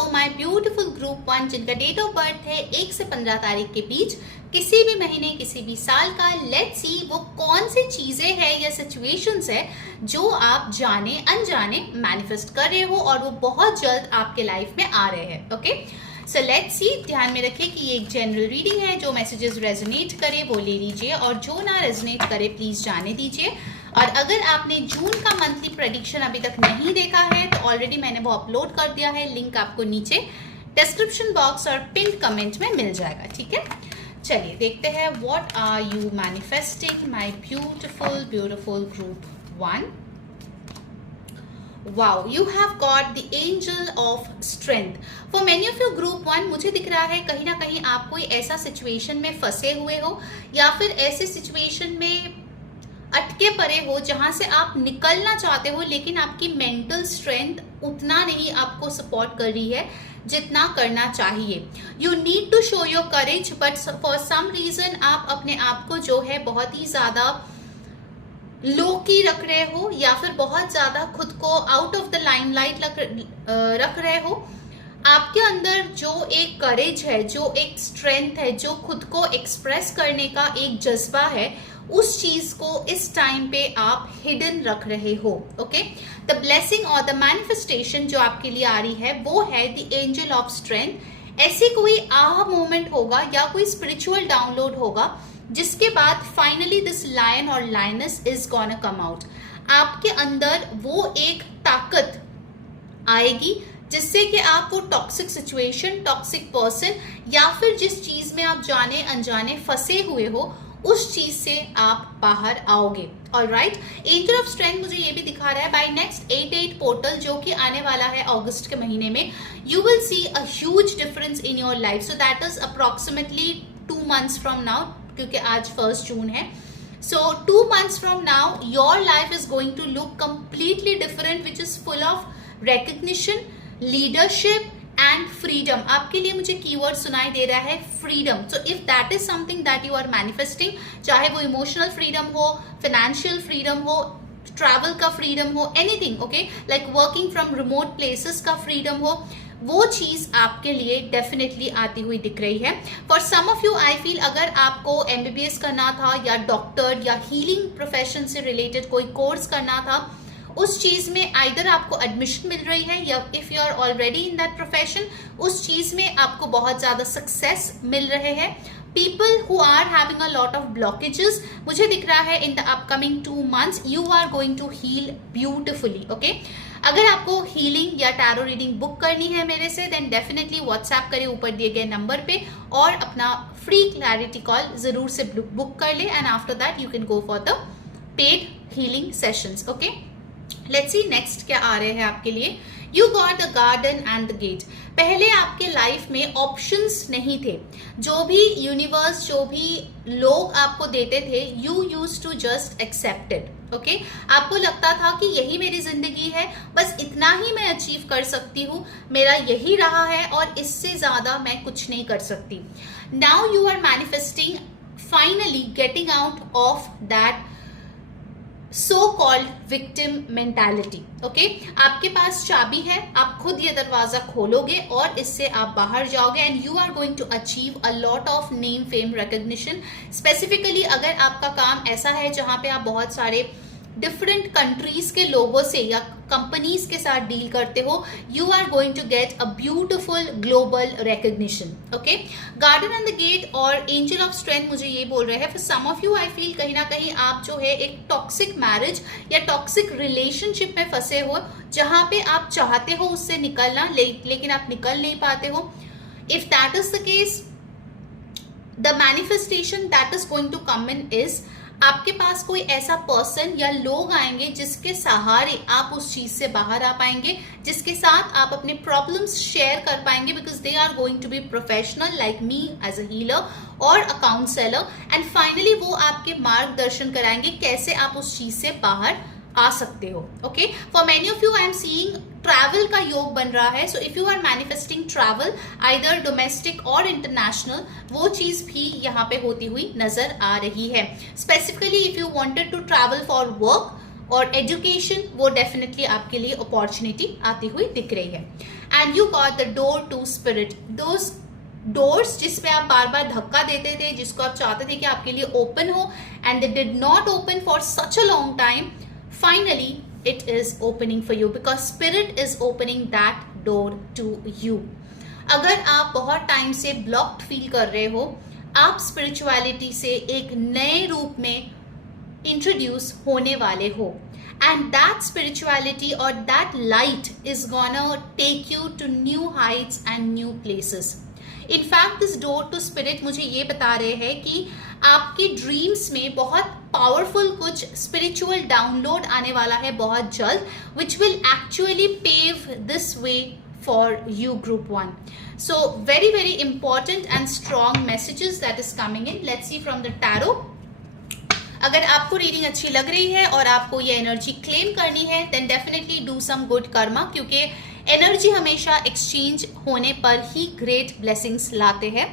Hello my beautiful group 1 जिनका date of birth है 1 से 15 तारीख के बीच, किसी भी महीने किसी भी साल का। लेट्स सी वो कौन सी चीजें हैं या सिचुएशंस है जो आप जाने अनजाने मैनिफेस्ट कर रहे हो और वो बहुत जल्द आपके लाइफ में आ रहे हैं। Okay, so let's see. ध्यान में रखिए कि ये एक जनरल रीडिंग है। जो मैसेजेस रेजोनेट करे वो ले लीजिए और जो ना रेजोनेट करे प्लीज जाने दीजिए। और अगर आपने जून का मंथली प्रेडिक्शन अभी तक नहीं देखा है तो ऑलरेडी मैंने वो अपलोड कर दिया है, लिंक आपको नीचे डिस्क्रिप्शन बॉक्स और पिन कमेंट में मिल जाएगा। ठीक है, चलिए देखते हैं what are you manifesting my beautiful beautiful group 1। Wow, you have got the angel of strength. For many of your group 1 मुझे दिख रहा है कहीं ना कहीं आप कोई ऐसा सिचुएशन में फंसे हुए हो या फिर ऐसे सिचुएशन में अटके पड़े हो जहां से आप निकलना चाहते हो, लेकिन आपकी मेंटल स्ट्रेंथ उतना नहीं आपको सपोर्ट कर रही है जितना करना चाहिए। You need to show your courage but for some reason आप अपने आप को जो है बहुत ही ज्यादा लो की रख रहे हो या फिर बहुत ज्यादा खुद को आउट ऑफ द लाइमलाइट रख रहे हो। आपके अंदर जो एक करेज है, जो एक स्ट्रेंथ है, जो खुद को एक्सप्रेस करने का एक जज्बा है, उस चीज को इस टाइम पे आप हिडन रख रहे हो। ओके, द ब्लेसिंग और द मैनिफेस्टेशन जो आपके लिए आ रही है वो है द एंजल ऑफ स्ट्रेंथ। ऐसे कोई आह मोमेंट होगा या कोई स्पिरिचुअल डाउनलोड होगा जिसके बाद फाइनली दिस लायन और lioness is gonna come out. आपके अंदर वो एक ताकत आएगी जिससे कि आप वो टॉक्सिक सिचुएशन, टॉक्सिक पर्सन या फिर जिस चीज में आप जाने अनजाने फंसे हुए हो उस चीज से आप बाहर आओगे। ऑलराइट, एंजल ऑफ स्ट्रेंथ मुझे ये भी दिखा रहा है बाय नेक्स्ट 8/8 पोर्टल जो कि आने वाला है अगस्त के महीने में, you will see a huge difference in your life. So that is approximately 2 months from now, क्योंकि आज 1 जून है। So 2 months from now your life is going to look completely different, which is full of recognition, leadership and freedom। आपके लिए मुझे keyword सुनाई दे रहा है freedom। So if that is something that you are manifesting, चाहे वो emotional freedom हो, financial freedom हो, ट्रैवल का फ्रीडम हो, anything, okay, like working from remote places का फ्रीडम हो, वो चीज आपके लिए डेफिनेटली आती हुई दिख रही है। For some of you I feel अगर आपको एमबीबीएस करना था या डॉक्टर या हीलिंग प्रोफेशन से रिलेटेड कोई कोर्स करना था, उस चीज में आइदर आपको एडमिशन मिल रही है या if you are already in that profession उस चीज में आपको बहुत ज्यादा सक्सेस मिल रहे हैं। People who are having a lot of blockages, मुझे दिख रहा है in the upcoming 2 months you are going to heal beautifully। okay? अगर आपको हीलिंग या टैरो रीडिंग बुक करनी है मेरे से देन डेफिनेटली व्हाट्सएप करें ऊपर दिए गए नंबर पे और अपना फ्री क्लैरिटी कॉल जरूर से बुक कर ले and after that you can go for the paid healing sessions. Okay, let's see next क्या आ रहे हैं आपके लिए। You got the garden and the gate. पहले आपके लाइफ में ऑप्शंस नहीं थे, जो भी यूनिवर्स, जो भी लोग आपको देते थे, you use to just accepted. Okay, आपको लगता था कि यही मेरी जिंदगी है, बस इतना ही मैं अचीव कर सकती हूँ, मेरा यही रहा है और इससे ज्यादा मैं कुछ नहीं कर सकती। Now you are manifesting finally getting out of that so called victim mentality. Okay, आपके पास चाबी है, आप खुद ये दरवाजा खोलोगे और इससे आप बाहर जाओगे and you are going to achieve a lot of name fame recognition. Specifically अगर आपका काम ऐसा है जहां पे आप बहुत सारे डिफरेंट कंट्रीज के लोगों से या कंपनीज के साथ डील करते हो, you are going to get a beautiful global recognition. Okay, garden and the gate और एंजल ऑफ स्ट्रेंथ मुझे ये बोल रहे हैं for some of you I feel कहीं ना कहीं आप जो है एक टॉक्सिक मैरिज या टॉक्सिक रिलेशनशिप में फंसे हो जहां पे आप चाहते हो उससे निकलना लेकिन आप निकल नहीं पाते हो। If that is the case, the manifestation that is going to come in is आपके पास कोई ऐसा पर्सन या लोग आएंगे जिसके सहारे आप उस चीज से बाहर आ पाएंगे, जिसके साथ आप अपने प्रॉब्लम्स शेयर कर पाएंगे because they are going to be professional like me as a healer और अ काउंसलर एंड फाइनली वो आपके मार्गदर्शन कराएंगे कैसे आप उस चीज से बाहर आ सकते हो। Okay, for many of you I am seeing travel का योग बन रहा है। So if you are manifesting travel either domestic और इंटरनेशनल, वो चीज भी यहाँ पे होती हुई नजर आ रही है। Specifically if you wanted to travel for work और एजुकेशन, वो डेफिनेटली आपके लिए अपॉर्चुनिटी आती हुई दिख रही है। And you got the door to spirit, those doors जिसमें आप बार बार धक्का देते थे, जिसको आप चाहते थे कि आपके लिए ओपन हो, and they did not open for such a long time, finally it is opening for you because spirit is opening that door to you. अगर आप बहुत टाइम से ब्लॉक्ड फील कर रहे हो, आप स्पिरिचुअलिटी से एक नए रूप में इंट्रोड्यूस होने वाले हो, एंड दैट स्पिरिचुअलिटी और that light is gonna take you to new heights and new places. In fact this door to spirit मुझे ये बता रहे हैं कि आपके ड्रीम्स में बहुत पावरफुल कुछ स्पिरिचुअल डाउनलोड आने वाला है बहुत जल्द, which will actually pave this way for you group 1. So very important and strong messages that is coming in. Let's see from the tarot. अगर आपको रीडिंग अच्छी लग रही है और आपको ये एनर्जी क्लेम करनी है, then definitely do some good karma, क्योंकि एनर्जी हमेशा एक्सचेंज होने पर ही ग्रेट ब्लेसिंग्स लाते हैं.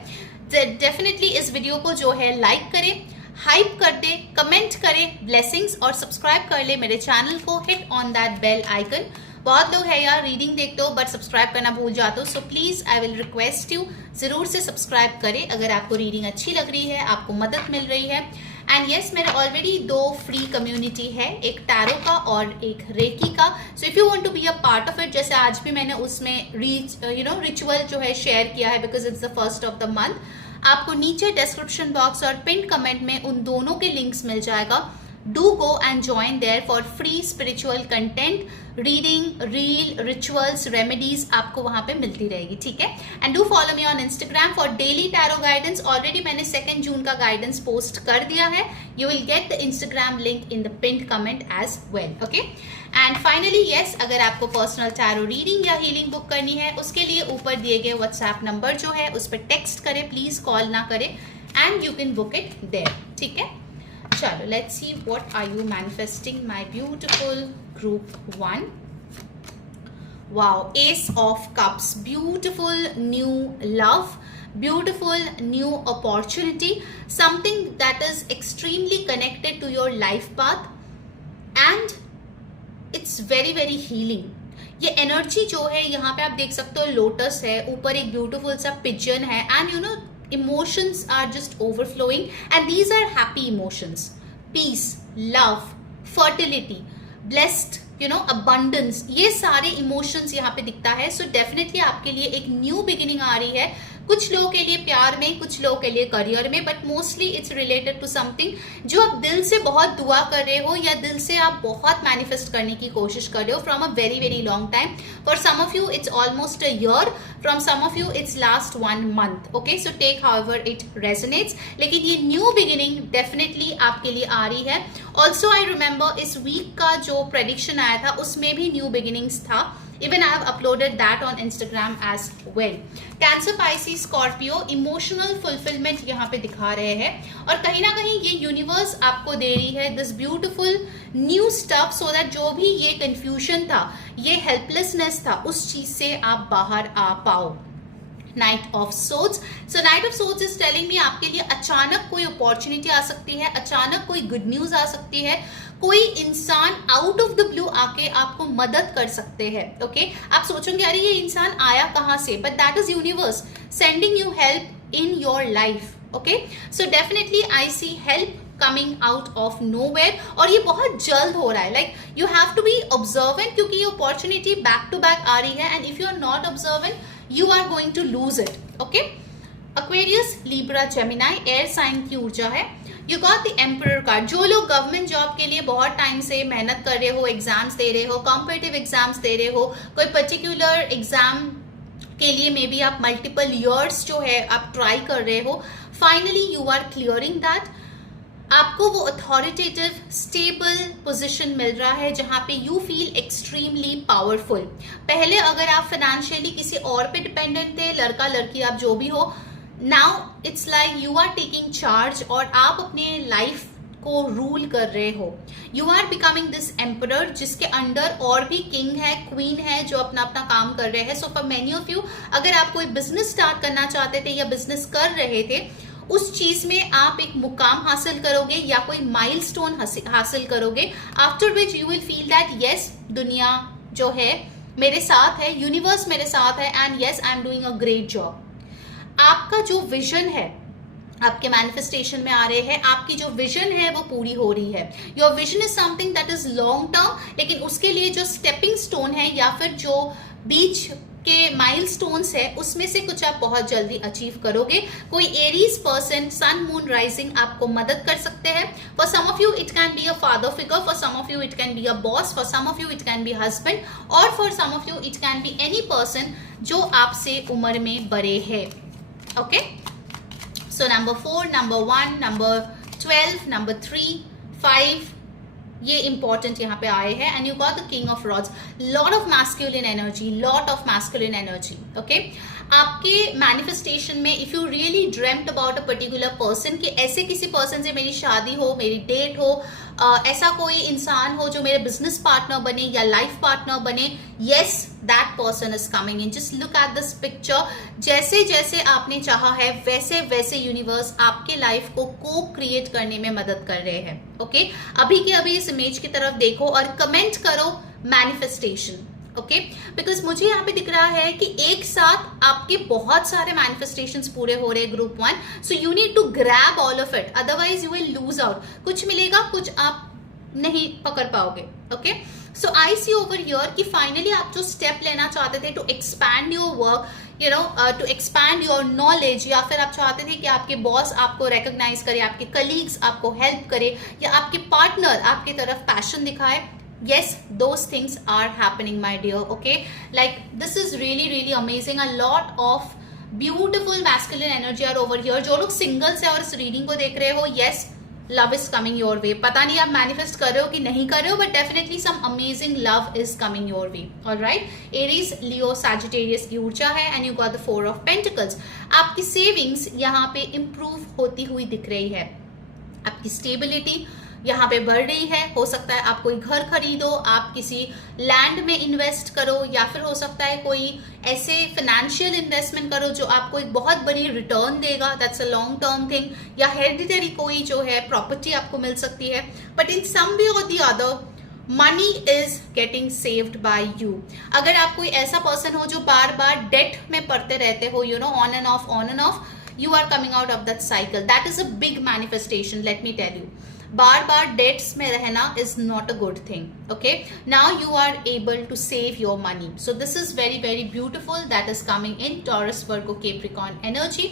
डेफिनेटली इस वीडियो को जो है लाइक करें, हाइप कर दे, कमेंट करें ब्लेसिंग्स और सब्सक्राइब कर ले मेरे चैनल को. Hit on that bell icon. बहुत लोग है यार रीडिंग देखते हो बट सब्सक्राइब करना भूल जाते हो, so please I will request you जरूर से सब्सक्राइब करें अगर आपको रीडिंग अच्छी लग रही है, आपको मदद मिल रही है. एंड यस, मेरे ऑलरेडी 2 फ्री कम्युनिटी है, एक टैरो का और एक रेकी का. So if you want to be a part of it, जैसे आज भी मैंने उसमें रिचुअल जो है शेयर किया है because it's the first of the month. आपको नीचे डिस्क्रिप्शन बॉक्स और पिन कमेंट में उन दोनों के लिंक्स मिल जाएगा. Do go and join there for free spiritual content, reading, reel, rituals, remedies आपको वहाँ पे मिलती रहेगी, ठीक है. And do follow me on Instagram for daily tarot guidance. Already मैंने 2 जून का guidance post कर दिया है. You will get the Instagram link in the pinned comment as well, okay. And finally yes, अगर आपको personal tarot reading या healing book करनी है, उसके लिए ऊपर दिए गए WhatsApp नंबर जो है उस पर टेक्स्ट करें, प्लीज कॉल ना करें, and you can book it there, ठीक है. चलो let's see what are you manifesting my beautiful group 1. Wow, Ace of Cups, beautiful new love, beautiful new opportunity, something that is extremely connected to your life path and it's very healing. ये energy जो है यहाँ पे आप देख सकते हो, lotus है, ऊपर एक ब्यूटीफुल सा पिजन है, and you know emotions are just overflowing and these are happy emotions. Peace, love, fertility, blessed, abundance, ये सारे emotions यहाँ पे दिखता है. So definitely आपके लिए एक new beginning आ रही है. कुछ लोगों के लिए प्यार में, कुछ लोगों के लिए करियर में, but mostly it's related to something जो आप दिल से बहुत दुआ कर रहे हो या दिल से आप बहुत मैनिफेस्ट करने की कोशिश कर रहे हो from a very long time. For some of you it's almost a year, from some of you it's last 1 month. Okay, so take however it resonates. लेकिन ये न्यू बिगिनिंग डेफिनेटली आपके लिए आ रही है. ऑल्सो आई रिमेंबर इस week का जो prediction आया था उसमें भी न्यू बिगिनिंग्स था. Even I have uploaded that on Instagram as well. Cancer, Pisces, Scorpio, emotional fulfillment यहाँ पे दिखा रहे हैं और कहीं ना कहीं ये यूनिवर्स आपको दे रही है this beautiful new stuff so that जो भी ये confusion था, ये helplessness था, उस चीज से आप बाहर आ पाओ. Knight of Swords. So Knight of Swords is telling me आपके लिए अचानक कोई अपॉर्चुनिटी आ सकती है, अचानक कोई गुड न्यूज आ सकती है, कोई इंसान आउट ऑफ द ब्लू आके आपको मदद कर सकते हैं. ओके, आप सोचोगे अरे ये इंसान आया कहाँ से, but that is universe sending you help in your life. Okay, so definitely I see help coming out of nowhere और ये बहुत जल्द हो रहा है. Like you have to be observant क्योंकि ये अपॉर्चुनिटी बैक टू बैक आ रही है and if you are not observant you are going to lose it. Okay, Aquarius, Libra, Gemini, air sign की ऊर्जा है. You got the emperor card. जो लोग गवर्नमेंट जॉब के लिए बहुत टाइम से मेहनत कर रहे हो, एग्जाम्स दे रहे हो, कॉम्पिटिटिव एग्जाम्स दे रहे हो, कोई पर्टिकुलर एग्जाम के लिए मे बी आप मल्टीपल ईयर्स जो है आप ट्राई कर रहे हो, finally you are clearing that. आपको वो अथॉरिटेटिव स्टेबल पोजीशन मिल रहा है जहां पे यू फील एक्सट्रीमली पावरफुल. पहले अगर आप फाइनेंशियली किसी और पे डिपेंडेंट थे, लड़का लड़की आप जो भी हो, now it's like you are taking charge और आप अपने लाइफ को रूल कर रहे हो. You are becoming this emperor जिसके अंडर और भी किंग है, क्वीन है जो अपना अपना काम कर रहे हैं. So for many of you, अगर आप कोई बिजनेस स्टार्ट करना चाहते थे या बिजनेस कर रहे थे, उस चीज में आप एक मुकाम हासिल करोगे या कोई माइलस्टोन हासिल करोगे, after which you will feel that yes, दुनिया जो है मेरे साथ है, यूनिवर्स मेरे साथ है, and yes I am doing a great job. आपका जो विजन है आपके मैनिफेस्टेशन में आ रहे हैं, आपकी जो विजन है वो पूरी हो रही है। Your vision is something that is long term, लेकिन उसके लिए जो स्टेपिंग स्टोन है या फिर जो बीच के माइलस्टोन्स है उसमें से कुछ आप बहुत जल्दी अचीव करोगे। कोई Aries person, sun moon rising आपको मदद कर सकते हैं। For some of you it can be a father figure, for some of you it can be a boss, for some of you it can be husband, और for some of you it can be any person जो आपसे उम्र में बड़े है। Okay, so number 4, number 1, number 12, number 3, 5 ये important यहाँ पे आए हैं। And you got the king of rods, lot of masculine energy, lot of masculine energy. Okay, आपके मैनिफेस्टेशन में if you really dreamed about a particular person कि ऐसे किसी पर्सन से मेरी शादी हो, मेरी डेट हो, ऐसा कोई इंसान हो जो मेरे बिजनेस पार्टनर बने या लाइफ पार्टनर बने, yes that person is coming in. Just look at this picture, जैसे जैसे आपने चाहा है वैसे वैसे यूनिवर्स आपके लाइफ को को क्रिएट करने में मदद कर रहे हैं। ओके, अभी के अभी इस इमेज की तरफ देखो और कमेंट करो मैनिफेस्टेशन। ओके, बिकॉज मुझे यहाँ पे दिख रहा है कि एक साथ आपके बहुत सारे मैनिफेस्टेशंस पूरे हो रहे हैं group 1, so you need to grab all of it, otherwise you will lose out. कुछ मिलेगा, कुछ आप नहीं पकड़ पाओगे। Okay, so I see over here कि फाइनली आप जो स्टेप लेना चाहते थे to expand your work, you know, to expand your knowledge, या फिर आप चाहते थे कि आपके बॉस आपको रिकॉग्नाइज करे, आपके कलीग्स आपको हेल्प करे, या आपके पार्टनर आपकी तरफ पैशन दिखाए, yes, those things are happening my dear. Okay, like this is really really amazing. A lot of beautiful masculine energy are over here. जो लोग सिंगल्स है और इस रीडिंग को देख रहे हो, yes, love is coming your way. पता नहीं आप मैनिफेस्ट कर रहे हो कि नहीं कर रहे हो, but definitely some amazing love is coming your way. All right, Aries, Leo, Sagittarius की ऊर्जा है and you got the 4 of Pentacles. आपकी सेविंग्स यहाँ पे इम्प्रूव होती हुई दिख रही है, आपकी स्टेबिलिटी यहाँ पे बढ़ रही है। हो सकता है आप कोई घर खरीदो, आप किसी लैंड में इन्वेस्ट करो, या फिर हो सकता है कोई ऐसे फाइनेंशियल इन्वेस्टमेंट करो जो आपको एक बहुत बड़ी रिटर्न देगा, that's a long term thing, या हेरिडिटरी कोई जो है प्रॉपर्टी आपको मिल सकती है। बट इन सम वे और the other money is getting saved by you. अगर आप कोई ऐसा पर्सन हो जो बार बार डेट में पड़ते रहते हो, you know, on and off, you are coming out of that cycle, that is a big manifestation, let me tell you. बार बार डेट्स में रहना is not a good thing. Okay, now you are able to save your money, so this is very very beautiful, that is coming in Taurus, Virgo, Capricorn energy.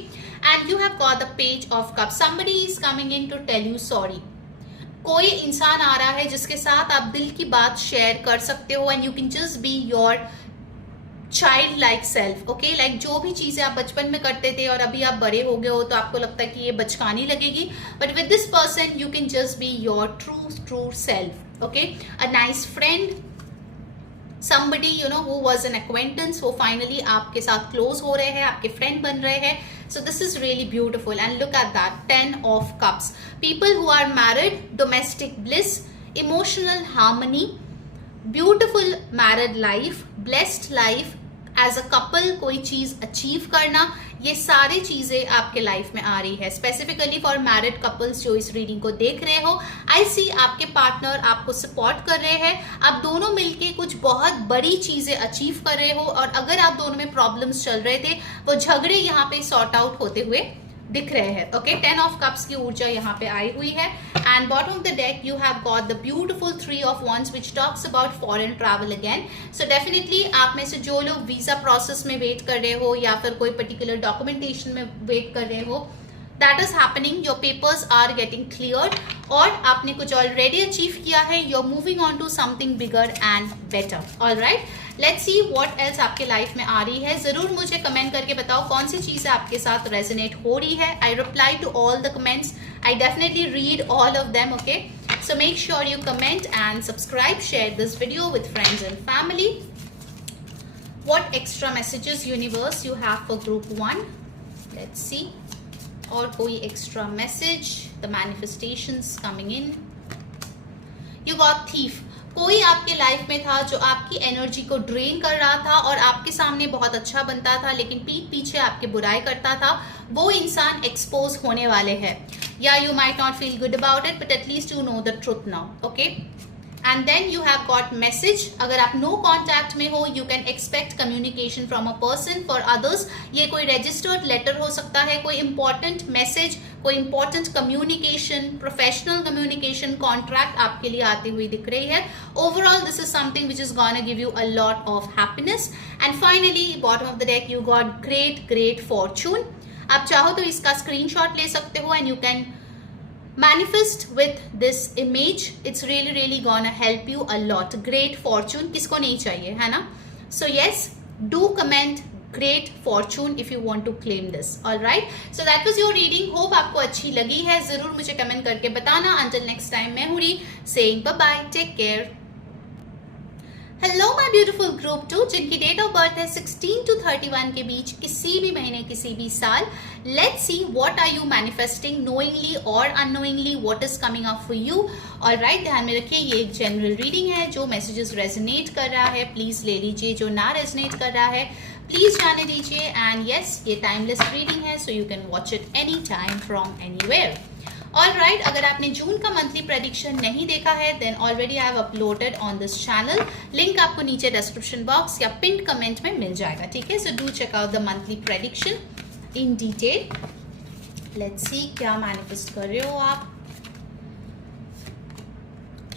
And you have got the page of cup, somebody is coming in to tell you sorry. कोई इंसान आ रहा है जिसके साथ आप दिल की बात शेयर कर सकते हो, and you can just be your child like self. Okay, like जो भी चीजें आप बचपन में करते थे और अभी आप बड़े हो गए हो तो आपको लगता है कि ये बचकानी लगेगी, but with this person you can just be your true self. Okay, a nice friend, somebody you know who was an acquaintance, वो finally आपके साथ close हो रहे हैं, आपके friend बन रहे हैं, so this is really beautiful. And look at that, 10 of cups, people who are married, domestic bliss, emotional harmony, beautiful married life, blessed life, as a couple कोई चीज अचीव करना, ये सारी चीजें आपके लाइफ में आ रही है। स्पेसिफिकली फॉर मैरिड कपल्स जो इस रीडिंग को देख रहे हो, आई सी आपके पार्टनर आपको सपोर्ट कर रहे हैं, आप दोनों मिलके कुछ बहुत बड़ी चीजें अचीव कर रहे हो, और अगर आप दोनों में प्रॉब्लम्स चल रहे थे वो झगड़े यहाँ पे सॉर्ट आउट होते हुए दिख रहे हैं। ओके, 10 ऑफ कप्स की ऊर्जा यहाँ पे आई हुई है। And bottom of the deck you have got the beautiful 3 of wands which talks about foreign travel again. So definitely आप में से जो लोग वीजा प्रोसेस में वेट कर रहे हो या फिर कोई पर्टिकुलर डॉक्यूमेंटेशन में वेट कर रहे हो, that is happening, your papers are getting cleared, और आपने कुछ ऑलरेडी अचीव किया है, you're moving on to something bigger and better. All right, let's see what else आपके लाइफ में आ रही है। जरूर मुझे कमेंट करके बताओ कौन सी चीजें आपके साथ रेजोनेट हो रही है। I reply to all the comments, I definitely read all of them. Okay, so make sure you comment and subscribe, share this video with friends and family. What extra messages universe you have for group 1? Let's see. और कोई extra message, the manifestations coming in. You got thief, कोई आपके life में था जो आपकी energy को drain कर रहा था और आपके सामने बहुत अच्छा बनता था लेकिन पीठ पीछे आपके बुराई करता था, वो इंसान एक्सपोज होने वाले हैं. या you might not feel good about it but at least you know the truth now. Okay, and then you have got message. अगर आप नो कॉन्टैक्ट में हो, you can expect communication from a person. For others ये कोई registered letter हो सकता है, कोई इंपॉर्टेंट मैसेज, कोई important communication, professional communication, contract आपके लिए आती हुई दिख रही है. Overall this is something which is gonna give you a lot of happiness. And finally bottom of the deck you got great Fortune. आप चाहो तो इसका स्क्रीनशॉट ले सकते हो and you can manifest with this image. It's really gonna help you a lot. Great fortune किसको नहीं चाहिए, है ना? So yes, do comment great fortune if you want to claim this. All right, so that was your reading. Hope आपको अच्छी लगी है. जरूर मुझे कमेंट करके बताना. Until next time, मैं हुरी saying bye bye, take care. Hello my beautiful group 2 जिनकी डेट ऑफ बर्थ है 16 to 31 के बीच, किसी भी महीने किसी भी साल. Let's see what are you manifesting knowingly और unknowingly, what is coming up for you. Alright, ध्यान में रखिए ये एक जनरल रीडिंग है. जो मैसेजेस रेजोनेट कर रहा है प्लीज ले लीजिए, जो ना रेजोनेट कर रहा है प्लीज जाने दीजिए. एंड यस, ये टाइमलेस रीडिंग है so you can watch it any time from anywhere. Alright, अगर आपने जून का मंथली प्रेडिक्शन नहीं देखा है then already I have uploaded on this channel. Link आपको नीचे डिस्क्रिप्शन बॉक्स या पिन कमेंट में मिल जाएगा. ठीक है, so do check out the monthly prediction in detail. Let's see क्या मैनिफेस्ट कर रहे हो आप.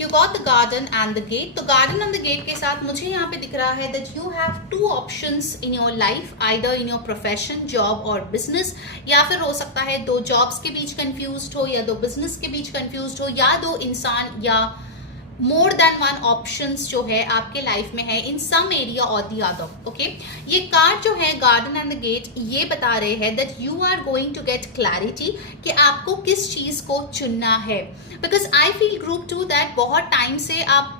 You got the garden and the gate. तो garden and the gate के साथ मुझे यहाँ पे दिख रहा है that you have two options in your life, either in your profession, job or business. या फिर हो सकता है दो jobs के बीच confused हो या दो business के बीच confused हो या दो इंसान या मोर देन वन ऑप्शंस जो है आपके लाइफ में है इन सम एरिया और द अदर. ओके, ये कार्ड जो है गार्डन एंड द गेट ये बता रहे हैं that you are going to get clarity कि आपको किस चीज को चुनना है. Because I feel group 2 that बहुत टाइम से आप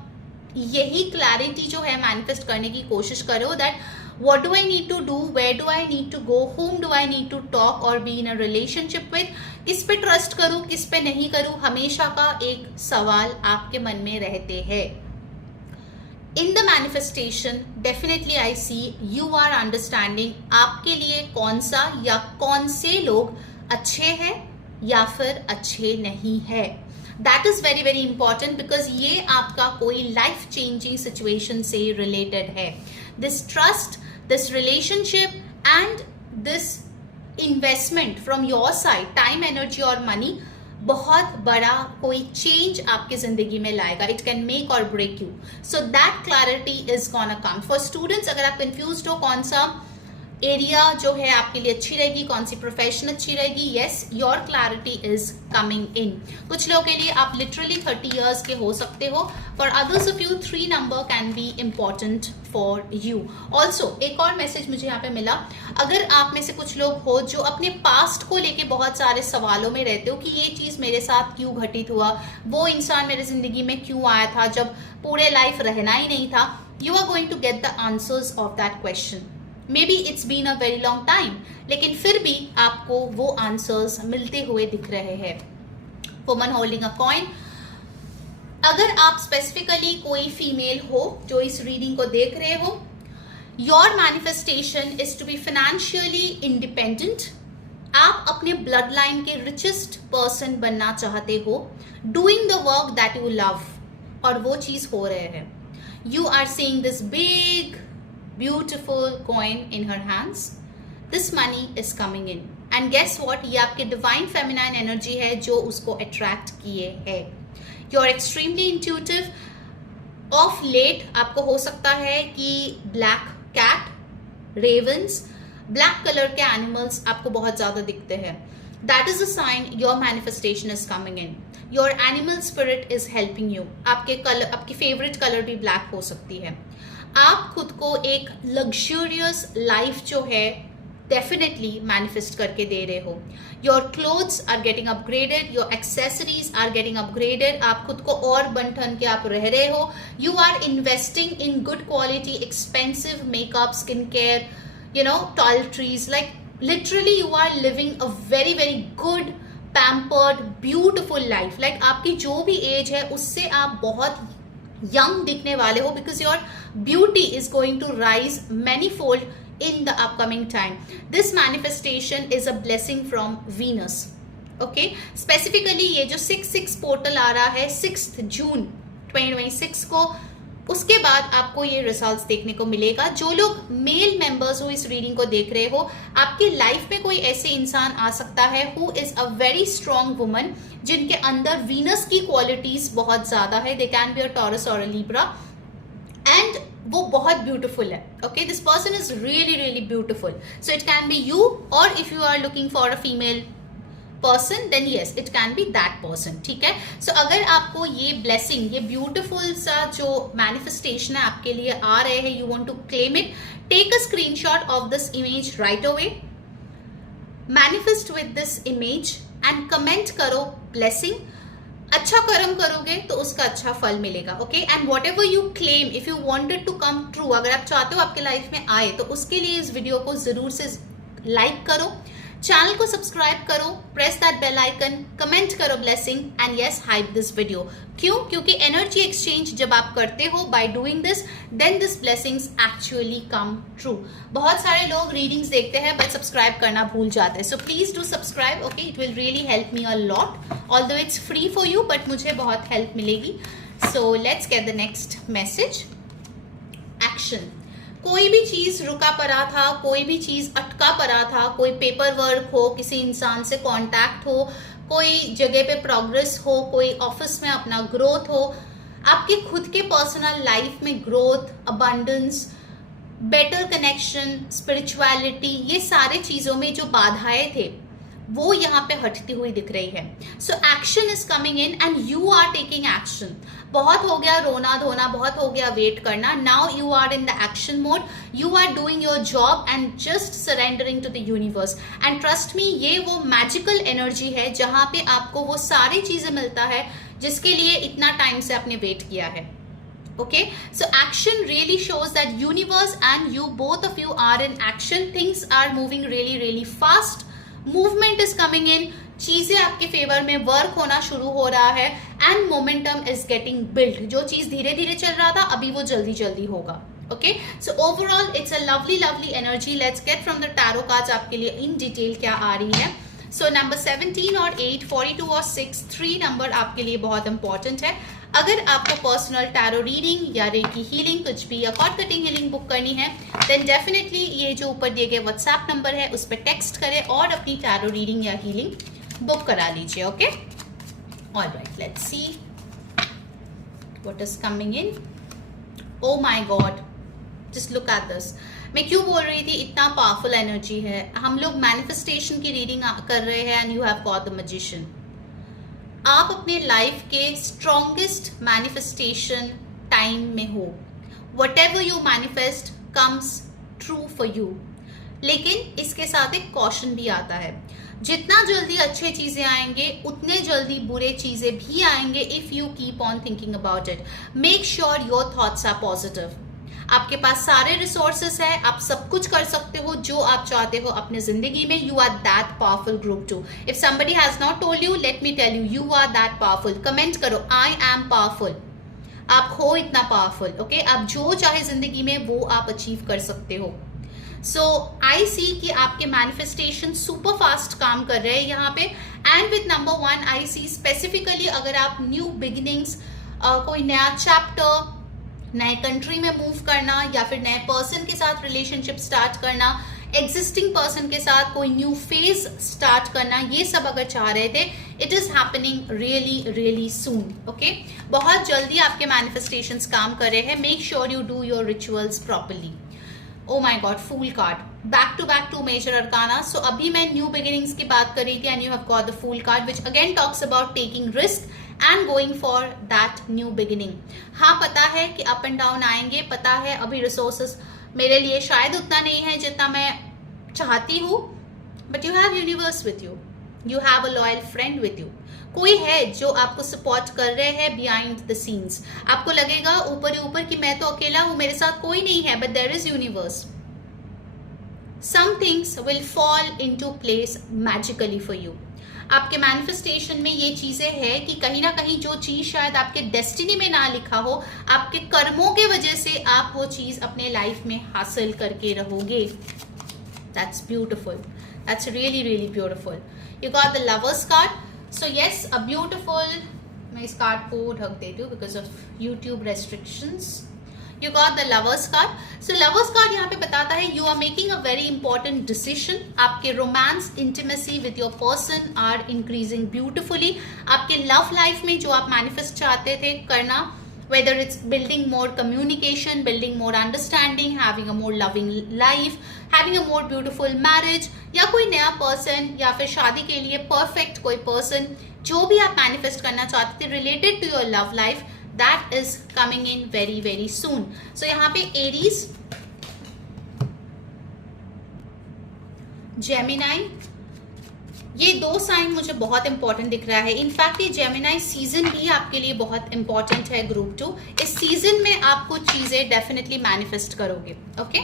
यही क्लैरिटी जो है मैनिफेस्ट करने की कोशिश करो that what do I need to do, where do I need to go, whom do I need to talk or be in a relationship with. किस पे ट्रस्ट करूं किस पे नहीं करूं, हमेशा का एक सवाल आपके मन में रहते हैं. In the manifestation definitely I see you are understanding आपके लिए कौन सा या कौन से लोग अच्छे हैं या फिर अच्छे नहीं है. That is very important because ये आपका कोई लाइफ चेंजिंग सिचुएशन से रिलेटेड है. This trust, this relationship and this investment from your side, time, energy और money बहुत बड़ा कोई चेंज आपके जिंदगी में लाएगा. इट कैन मेक और break you. So that clarity is gonna come. For students, अगर आप कंफ्यूज्ड हो कौन सा एरिया जो है आपके लिए अच्छी रहेगी, कौन सी प्रोफेशन अच्छी रहेगी, yes your clarity is coming इन. कुछ लोगों के लिए आप लिटरली 30 years के हो सकते हो. For others of you 3 number can be important for you. Also एक और मैसेज मुझे यहाँ पे मिला, अगर आप में से कुछ लोग हो जो अपने पास्ट को लेके बहुत सारे सवालों में रहते हो कि ये चीज मेरे साथ क्यों घटित हुआ, वो इंसान मेरे जिंदगी में क्यों आया था जब पूरे लाइफ रहना ही नहीं था, you are going to get the answers of that question. Maybe it's been a very long time, लेकिन फिर भी आपको वो आंसर्स मिलते हुए दिख रहे हैं. Woman holding a coin. अगर आप स्पेसिफिकली कोई फीमेल हो जो इस रीडिंग को देख रहे हो, your manifestation is to be financially independent. आप अपने ब्लड लाइन के रिचेस्ट पर्सन बनना चाहते हो, doing the work that you love, और वो चीज हो रहे हैं. You are seeing this big beautiful coin in her hands. This money is coming in and guess what, ये आपके divine feminine energy है जो उसको attract किए है. You are extremely intuitive. Of late आपको हो सकता है कि black cat, ravens, black color के animals आपको बहुत ज्यादा दिखते हैं. That is a sign your manifestation is coming in. Your animal spirit is helping you. आपकी favorite color भी black हो सकती है. आप खुद को एक लग्जूरियस लाइफ जो है डेफिनेटली मैनिफेस्ट करके दे रहे हो. Your clothes are getting upgraded, your accessories are getting upgraded. आप खुद को और बन ठन के आप रह रहे हो. You are investing in good quality expensive makeup, skin care, you know, toiletries. Like literally you are living a very good pampered beautiful life. Like आपकी जो भी एज है उससे आप बहुत यंग दिखने वाले हो, because your beauty is going to rise many fold in the upcoming time. This manifestation is a blessing from Venus. Okay, specifically ये जो 6/6 पोर्टल आ रहा है 6 जून 2026 को, उसके बाद आपको ये रिजल्ट्स देखने को मिलेगा। जो लोग मेल मेंबर्स हो इस रीडिंग को देख रहे हो, आपकी लाइफ में कोई ऐसे इंसान आ सकता है who is a very strong woman, जिनके अंदर वीनस की क्वालिटीज बहुत ज्यादा है। They can be a Taurus और अ लिब्रा, एंड वो बहुत ब्यूटीफुल है। Okay, this person is really really beautiful, so it can be you, और if you are looking for a female person then yes it can be that person. ठीक है, सो अगर आपको ये blessing, ये ब्यूटीफुल सा जो मैनिफेस्टेशन है आपके लिए आ रहे हैं, you want to claim it, take a screenshot of this image right away, manifest with this image and comment करो ब्लेसिंग। अच्छा कर्म करोगे तो उसका अच्छा फल मिलेगा। Okay, and whatever you claim, if you wanted to come true, अगर आप चाहते हो आपके लाइफ में आए, तो उसके लिए इस वीडियो को जरूर से लाइक करो, चैनल को सब्सक्राइब करो, press that bell icon, comment करो blessing, and yes hype this video. क्यों? क्योंकि एनर्जी एक्सचेंज जब आप करते हो by doing this, then this blessings actually come true. बहुत सारे लोग रीडिंग्स देखते हैं बट सब्सक्राइब करना भूल जाते हैं, so please do subscribe. Okay, it will really help me a lot, although it's free for you, but मुझे बहुत हेल्प मिलेगी। So let's get the next message. Action. कोई भी चीज रुका पड़ा था, कोई भी चीज अटका पड़ा था, कोई पेपर वर्क हो, किसी इंसान से कांटेक्ट हो, कोई जगह पे प्रोग्रेस हो, कोई ऑफिस में अपना ग्रोथ हो, आपके खुद के पर्सनल लाइफ में growth, abundance, better connection, spirituality, ये सारे चीजों में जो बाधाएं थे वो यहाँ पे हटती हुई दिख रही है। So action is coming in and you are taking action. बहुत हो गया रोना धोना, बहुत हो गया वेट करना, now you are in the action mode, you are doing your job and just surrendering to the universe. And trust me, ये वो मैजिकल एनर्जी है जहाँ पे आपको वो सारी चीजें मिलता है जिसके लिए इतना टाइम से आपने वेट किया है। Okay, so action really shows that universe and you, both of you are in action. Things are moving really really fast. Movement is coming in. चीजें आपके फेवर में वर्क होना शुरू हो रहा है and momentum is getting build. जो चीज धीरे धीरे चल रहा था अभी वो जल्दी जल्दी होगा। Okay, so overall it's a lovely lovely energy. Let's get from the tarot cards आपके लिए इन डिटेल क्या आ रही है। सो नंबर 17 और 8, 42 और 6, 3 नंबर आपके लिए बहुत इंपॉर्टेंट है। अगर आपको पर्सनल टैरो रीडिंग या रेकी हीलिंग, कुछ भी या कॉर्ड कटिंग हीलिंग बुक करनी है, देन डेफिनेटली ये जो ऊपर दिए गए व्हाट्सएप नंबर है उस पर टेक्स्ट करें और अपनी टैरो रीडिंग या हीलिंग बुक करा लीजिए। Okay, alright, let's see what is coming in. Oh my God, just look at this. मैं क्यों बोल रही थी इतना पावरफुल एनर्जी है। हम लोग मैनिफेस्टेशन की रीडिंग कर रहे हैं and you have got the magician. आप अपने लाइफ के स्ट्रॉन्गेस्ट मैनिफेस्टेशन टाइम में हो। Whatever you manifest comes true for you, लेकिन इसके साथ एक कॉशन भी आता है। जितना जल्दी अच्छे चीजें आएंगे उतने जल्दी बुरे चीजें भी आएंगे if you keep on thinking about it. Make sure your thoughts are positive. आपके पास सारे रिसोर्सेस है, आप सब कुछ कर सकते हो जो आप चाहते हो अपने जिंदगी में। You are that powerful group too. If somebody has not told you, let me tell you, you are that powerful. Comment करो, आई एम पावरफुल। आप हो इतना पावरफुल। ओके, आप जो चाहे जिंदगी में वो आप अचीव कर सकते हो। सो आई सी कि आपके मैनिफेस्टेशन सुपर फास्ट काम कर रहे हैं यहाँ पे। And with number 1 I see specifically अगर आप न्यू बिगिनिंग्स, कोई नया चैप्टर, नए कंट्री में मूव करना या फिर नए पर्सन के साथ रिलेशनशिप स्टार्ट करना, एग्जिस्टिंग पर्सन के साथ कोई न्यू फेज स्टार्ट करना, ये सब अगर चाह रहे थे, it is happening really really soon. Okay, बहुत जल्दी आपके मैनिफेस्टेशंस काम कर रहे हैं। Make sure you do your rituals properly. Oh my god, fool card, back to back 2 major arcana. So अभी मैं न्यू बिगिनिंग्स की बात कर रही थी and you have got the fool card which again talks about taking risk and going for that new beginning. हाँ, पता है कि अप एंड डाउन आएंगे, पता है अभी रिसोर्सेस मेरे लिए शायद उतना नहीं है जितना मैं चाहती हूँ, but you have universe with you, you have a loyal friend with you. कोई है जो आपको सपोर्ट कर रहे हैं बिहाइंड द सीन्स। आपको लगेगा ऊपर ही ऊपर कि मैं तो अकेला हूं, मेरे साथ कोई नहीं है, but there is universe. Some things will fall into place magically for you. आपके मैनिफेस्टेशन में ये चीजें हैं कि कहीं ना कहीं जो चीज शायद आपके डेस्टिनी में ना लिखा हो, आपके कर्मों के वजह से आप वो चीज अपने लाइफ में हासिल करके रहोगे. That's beautiful. That's really, really beautiful. You got the Lovers card. So yes, a beautiful. मैं इस कार्ड को ढक देती हूँ because of YouTube restrictions. You got the Lovers card. So Lovers card यहाँ पे बताता है you are making a very important decision. आपके romance, intimacy with your person are increasing beautifully. आपके love life में जो आप manifest चाहते थे करना, whether it's building more communication, building more understanding, having a more loving life, having a more beautiful marriage, या कोई नया person या फिर शादी के लिए perfect कोई person, जो भी आप manifest करना चाहते थे related to your love life, that is coming in very very soon. So यहाँ पे Aries, Gemini, ये दो साइन मुझे बहुत इंपॉर्टेंट दिख रहा है. इनफैक्ट ये जेमिनाई सीजन भी आपके लिए बहुत इंपॉर्टेंट है ग्रुप 2. इस सीजन में आप कुछ चीजें डेफिनेटली मैनिफेस्ट करोगे. Okay,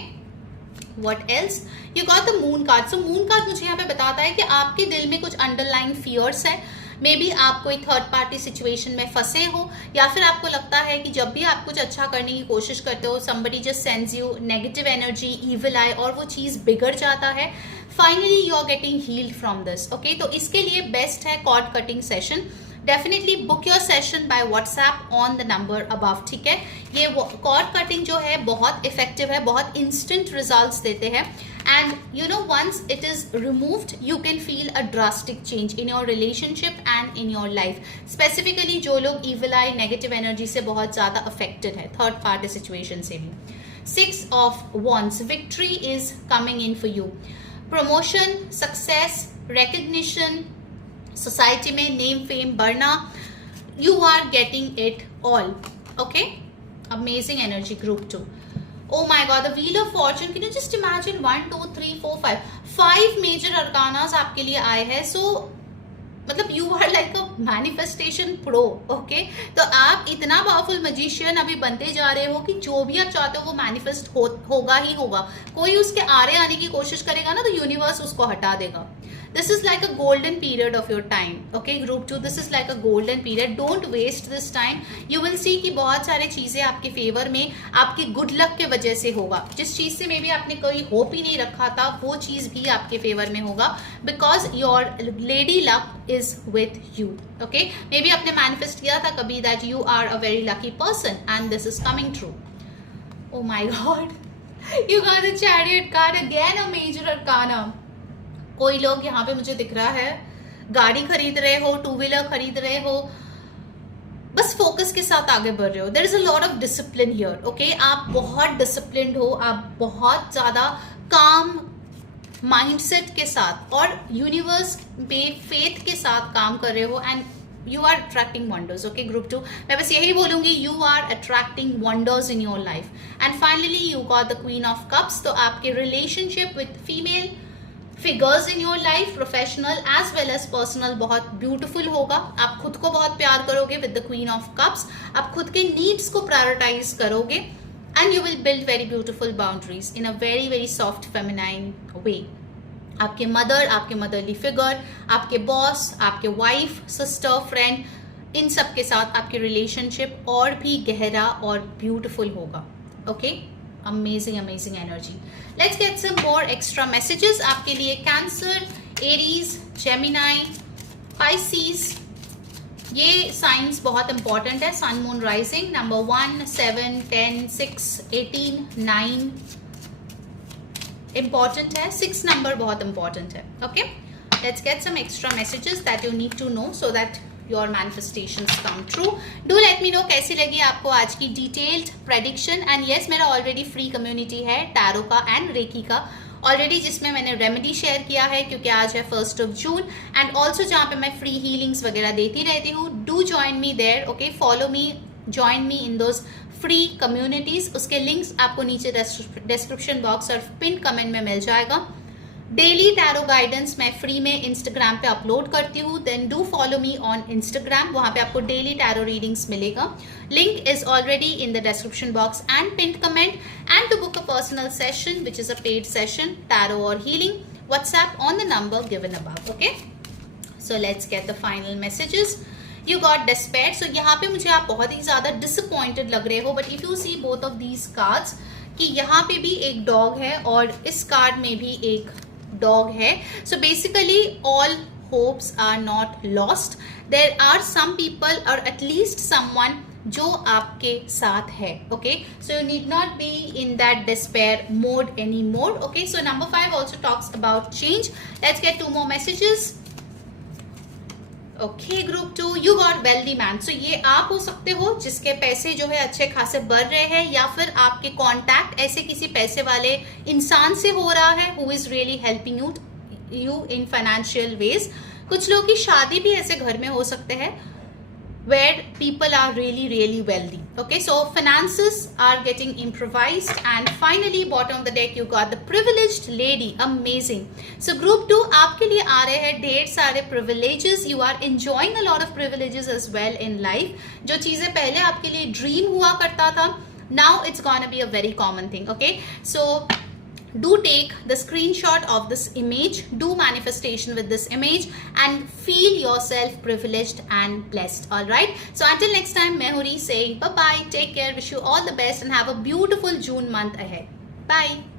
what else? You got the moon card. So moon card मुझे यहाँ पे बताता है कि आपके दिल में कुछ अंडरलाइन फियर्स है. मे बी आप कोई थर्ड पार्टी सिचुएशन में फंसे हो, या फिर आपको लगता है कि जब भी आप कुछ अच्छा करने की कोशिश करते हो somebody just sends you negative energy, evil eye, और वो चीज़ बिगड़ जाता है. Finally you are getting healed from this. Okay, तो इसके लिए बेस्ट है cord cutting session. Definitely book your session by WhatsApp on the number above. ठीक है, ये कॉर्ड कटिंग जो है बहुत इफेक्टिव है, बहुत इंस्टेंट रिजल्ट्स देते हैं. And you know, once it is removed, you can feel a drastic change in your relationship and in your life. Specifically, जो लोग evil eye, negative energy से बहुत ज़्यादा affected है, third party situation से भी. 6 of Wands, victory is coming in for you. Promotion, success, recognition, society में name, fame बढ़ना, you are getting it all. Okay, amazing energy, group 2. Oh my God, the Wheel of Fortune. Can you just imagine 1, 2, 3, 4, 5. 5 major arcanas आपके लिए आए हैं. So मतलब you are like a manifestation pro. Okay, तो आप इतना powerful magician अभी बनते जा रहे हो कि जो भी आप चाहते हो वो manifest होगा ही होगा. कोई उसके आरे आने की कोशिश करेगा ना तो यूनिवर्स उसको हटा देगा. This is like a golden period of your time. Okay, group 2, this is like a golden period. Don't waste this time. You will see कि बहुत सारे चीज़ें आपके फेवर में आपकी गुड लक के वजह से होगा. जिस चीज़ से मे बी आपने कोई होप ही नहीं रखा था, वो चीज़ भी आपके फेवर में होगा. Because your lady luck is with you. Okay, may be आपने मैनिफेस्ट किया था कभी that you are a very lucky person and this is coming true. Oh my God, you got the Chariot card again, a major arcana. कोई लोग यहाँ पे मुझे दिख रहा है गाड़ी खरीद रहे हो, 2 व्हीलर खरीद रहे हो, बस फोकस के साथ आगे बढ़ रहे हो. There is a lot of discipline here. Okay, आप बहुत डिसिप्लिन्ड हो, आप बहुत ज़्यादा काम माइंडसेट के साथ और यूनिवर्स पे फेथ के साथ काम कर रहे हो and you are attracting wonders. Okay group 2, मैं बस यही बोलूँगी, you are attracting wonders in your life. And finally you got the queen of cups. तो आपके relationship with female figures in your life, professional as well as personal, बहुत beautiful होगा. आप खुद को बहुत प्यार करोगे with the queen of cups. आप खुद के नीड्स को प्रायोरिटाइज करोगे and you will build very beautiful boundaries in a very very soft feminine way. आपके मदर, आपके मदरली फिगर, आपके बॉस, आपके वाइफ, सिस्टर, फ्रेंड, इन सब के साथ आपके रिलेशनशिप और भी गहरा और ब्यूटीफुल होगा. Okay, amazing amazing energy. Let's get some more extra messages आपके लिए. कैंसर, एरीज, जेमिनाई, पाइसीज, ये साइंस बहुत इंपॉर्टेंट है. Sun moon rising number 1, 7, 10, 6, 18, 9 important है. 6 नंबर बहुत इंपॉर्टेंट है. Okay, let's get some extra messages that you need to know so that your manifestations come true. Do let me know कैसी लगी आपको आज की detailed prediction. and yes, मेरा already free community है टैरो का and रेकी का already, जिसमें मैंने रेमेडी शेयर किया है क्योंकि आज है 1 जून एंड ऑल्सो जहाँ पे मैं फ्री हीलिंग्स वगैरह देती रहती हूँ. Do join me there. Okay, follow me, join me in those free communities. उसके लिंक्स आपको नीचे डिस्क्रिप्शन बॉक्स और पिन कमेंट में मिल जाएगा. डेली टैरो गाइडेंस मैं फ्री में इंस्टाग्राम पे अपलोड करती हूँ. Then do follow me on Instagram, वहाँ पे आपको डेली टैरो रीडिंग्स मिलेगा. Link is already in the description box and pin comment. And to book a personal session which is a paid session, tarot और healing, WhatsApp on the number given above. Okay, So let's get the final messages. You got despair. So यहाँ पे मुझे आप बहुत ही ज़्यादा disappointed लग रहे हो, but if you see both of these cards कि यहाँ पे भी एक डॉग है और इस कार्ड में भी एक डॉग है. So basically all hopes are not lost. There are some people or at least someone जो आपके साथ है. Okay, so you need not be in that despair mode anymore. Okay, so number 5 also talks about change. Let's get 2 more messages. Okay, group 2, you got wealthy man. So ये आप हो सकते हो जिसके पैसे जो है अच्छे खासे बढ़ रहे हैं, या फिर आपके कांटेक्ट ऐसे किसी पैसे वाले इंसान से हो रहा है who is really helping you in financial ways. कुछ लोगों की शादी भी ऐसे घर में हो सकते हैं where people are really wealthy. Okay, so finances are getting improvised. And finally bottom of the deck you got the privileged lady. Amazing. So group 2 आपके लिए आ रहे हैं ढेर सारे privileges. You are enjoying a lot of privileges as well in life. जो चीजें पहले आपके लिए dream हुआ करता था, now it's gonna be a very common thing. Okay, so do take the screenshot of this image, do manifestation with this image and feel yourself privileged and blessed. All right, so until next time, मैं हूँ री saying bye bye, take care, wish you all the best and have a beautiful June month ahead. Bye.